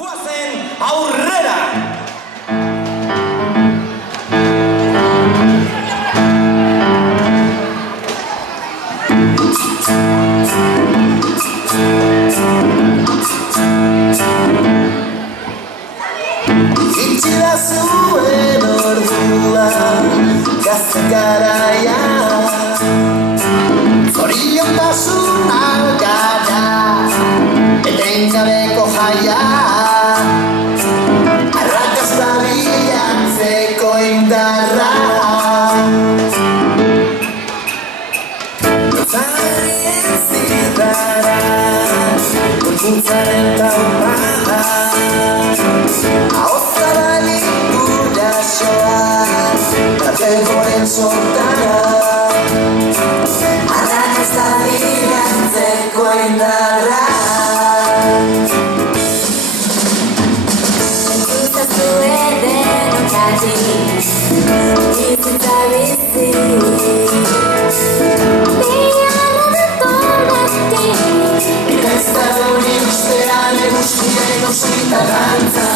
Guazen aurrera! Itxila zuen ordua, gazte garaia, zoriontasun algara, etengabeko jaia, arrakasta bilatzeko indarra. Zarrien zirrara, gorpuntzaren taumara, Tegoren soltara arrakasta bilatzeko indarra. Entzutazue denokati bizitza bizi Biala datorrati Eta ez da doni ustean eguzkia eguzita dantza.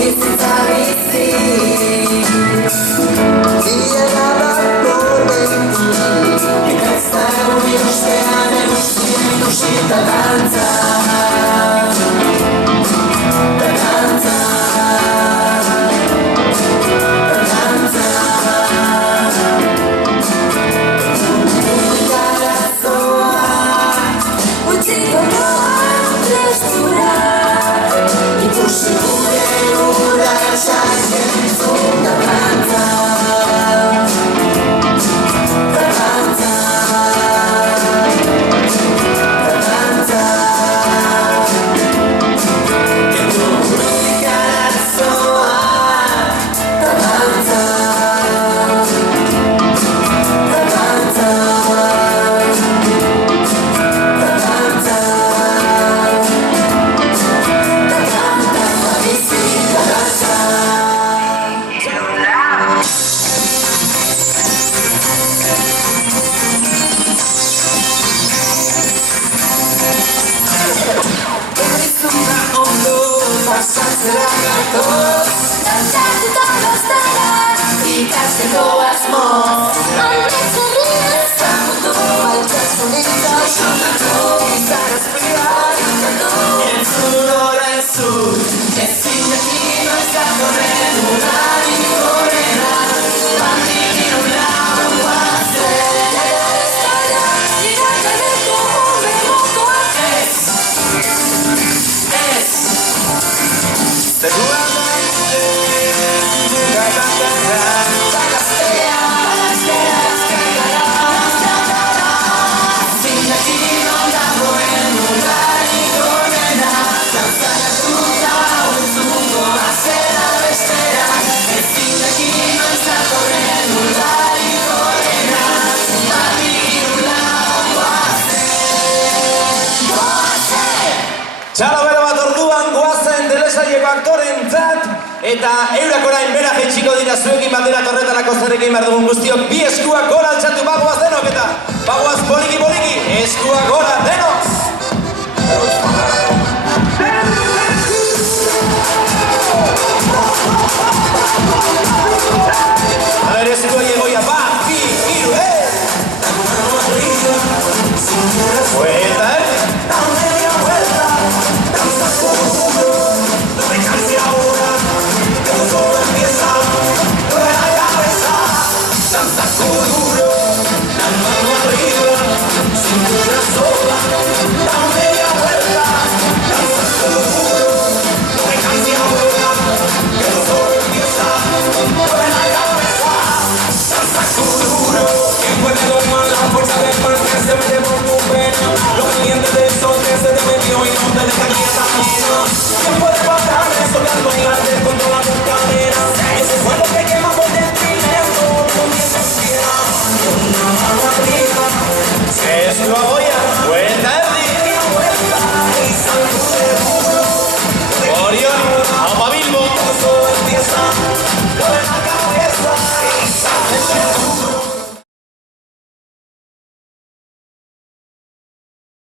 Bizitza bizi Biela dator behintu Eta ez da guri ostean eguztien ikusita dantza. Eta eurak orain bera jaitsiko dira zuekin batera torretarako zerekin behar dugun guztiok. Bi eskuak gora altxatu bagoaz denok eta bagoaz poliki poliki eskuak gora denok! A ver, eskuak egoia bat, bi, hiru, Vuelta, Duro, la mano arriba, cintura sola, da media vuelta. Lo pendiente de eso que se te metió y no te deja quieta. ¿Qué puede pasar? Eso que algo grande controla tus caderas. Ese fuego que quema por dentro y dentro, comienza a girar. Una mano arriba. Es lo